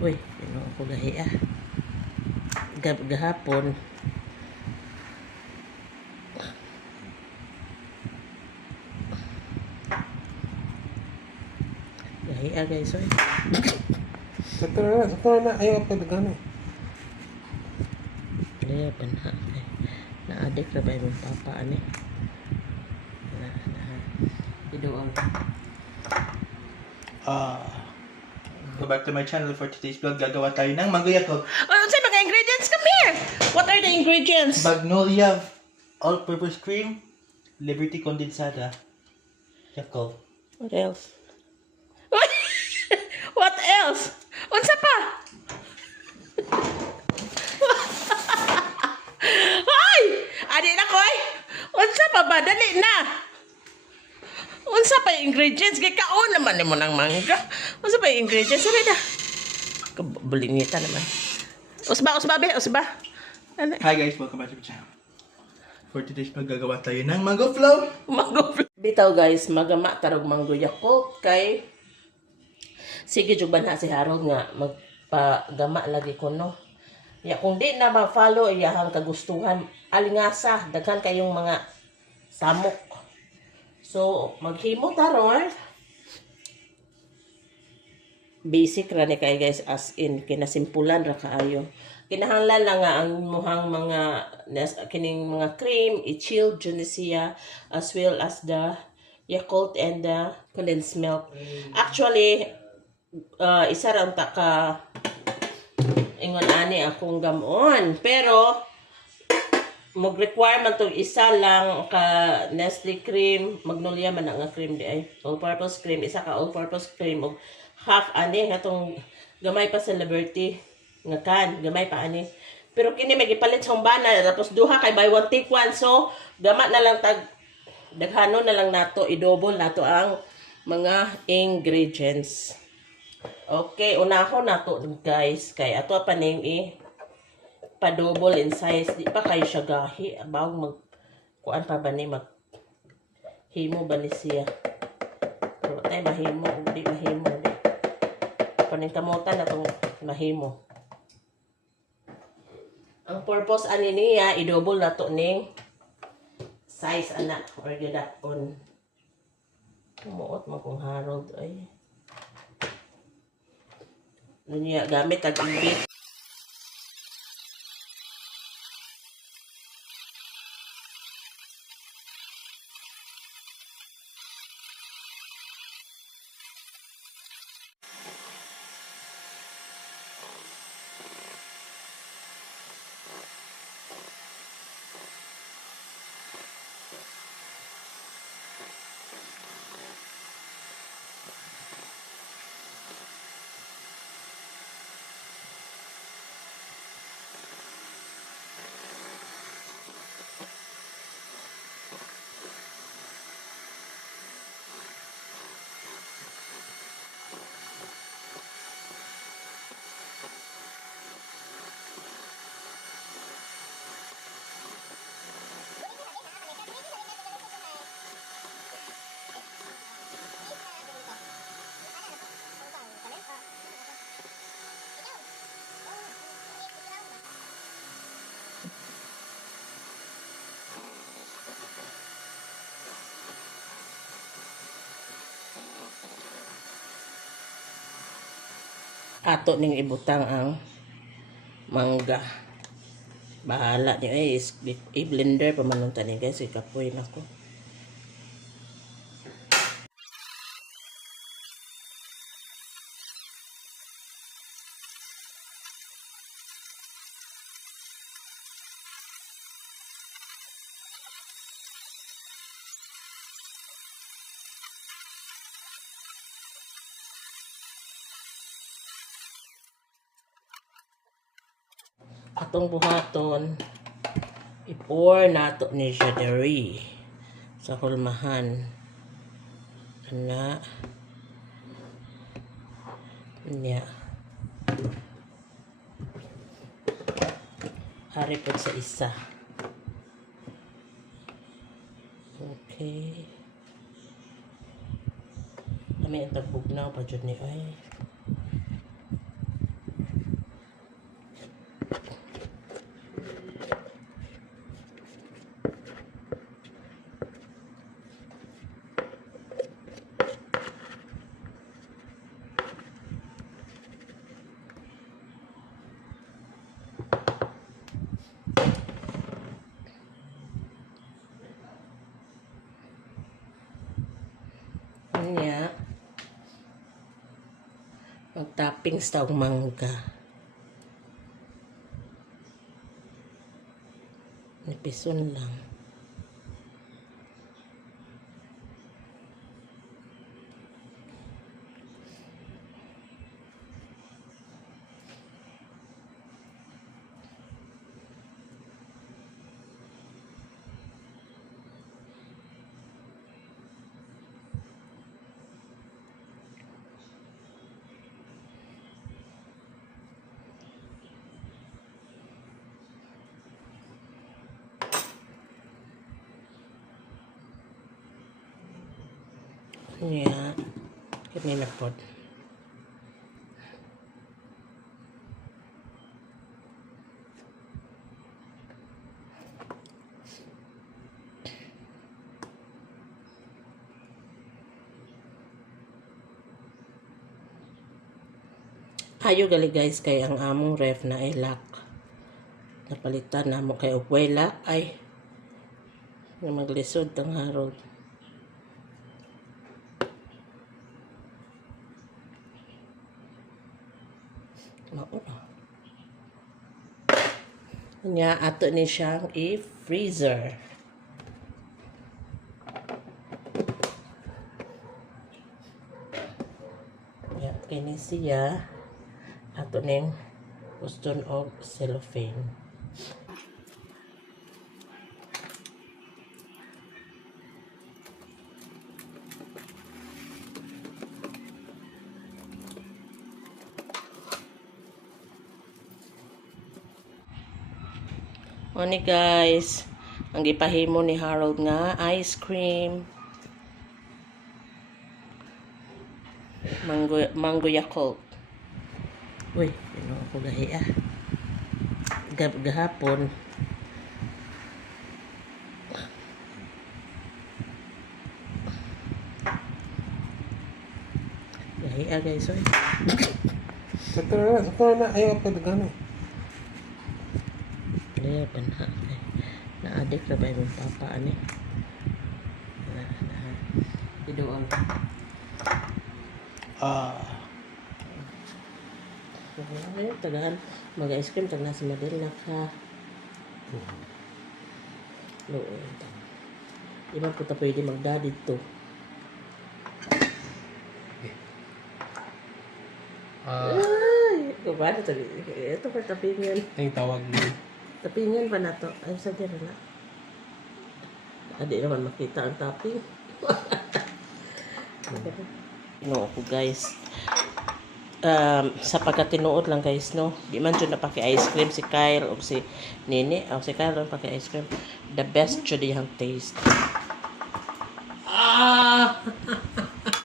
Uy, ano ako gahi ah. Gahapon. Gahi ah guys, oy. Sakto na. Ayaw pa nagano. Kaya panha. Na-addict na ba yung papa, ani? Idoon. Go back to my channel for today's vlog. Gagawa tayo ng mango yakult. Oh, say mga ingredients, come here! What are the ingredients? Magnolia all-purpose cream, Liberty condensada, yakult. What else? What else? Unsa pa? Hoy! Adi na koy! Unsa pa ba? Dali na! Unsa pa yung ingredients? Gikaon naman ni mo ng mangga. Unsa pa yung ingredients? Sabi na. Bulingita naman. Usba. Ano? Hi guys, welcome back to my channel. For today's vlog, gagawa tayo ng mango flow. Mango. Bitaw guys, magama tarog mango yakult kay sige jud ba na si Harold nga magpagama lagi ko no. Ya kung di na ma-follow iyahang kagustuhan, alingasa daghan kayong mga samok. So, maghimo taron. Basic ra ni kay guys, as in kinasimpulan ra kaayo. Kinahanglan lang nga ang muhang mga kining mga cream i-chilled jud ni siya, as well as the Yakult and the condensed milk. Actually, isa ra ta ka ingon ani akong gamon, pero mag-requirement tong isa lang ka Nestle cream, Magnolia man nga cream di ay all-purpose cream, isa ka all-purpose cream og half ani atong gamay pa sa Liberty nga kan, gamay pa ani. Pero kini may gipalit sa umbana tapos duha kay buy one take one, so gama na lang tag daghano na lang nato, i-double nato ang mga ingredients. Okay, unahon nato guys kay ato pa ning pa-double in size. Di pa kayo siya gahi. Abang kuan pa ba ni himo ba ni siya? Pero tayo mahimo. Di mahimo. Paning kamutan na itong mahimo. Ang purpose ani niya, i-double na to ning size anak. Or gidakon. Kumuot mo kung Harold. Ay. Niya gamit tag-ibit. Ato ning ibutang ang mangga. Bahala niyo i-blender pa man tani guys, ikapoy nako. Atong buhaton i-pour nato ni siya diri sa hulmahan ana niya hari po sa isa. Okay, kami ang tagbugnaw pa dyan ni ay toppings taong mangga. Nipison lang. Yeah, kami na po. Ayo gali guys kay ang among ref na ay lock. Napalitan na mo kay Upuela ay na maglisod tang Harold. Nya ato ni siyang i-freezer. Ya, kini siya ato ning uston og cellophane. O ni guys, ang gipahimo ni Harold nga ice cream. Mango Yakult. Uy, ano ako gahi ah. Gahapon. Gahi ah guys, oy. Sakto na. Ayaw pa daghan. Dia panha na-addict na ba yung papa ani idoon ay tagahan mag-ice cream tag nasa Manila ka loon iba po ta pwede magdadid to ay kumano to ito pa tapingan Ang tawag mo. Tapingan pa na to. Ay, sa dyan na. Hindi naman makita ang topping. No, ako guys. Sa pagkatinuod lang guys, no. Di man dyan na paki-ice cream si Kyle o si Nini. O si Kyle lang paki-ice cream. The best dyan yung taste. Ah!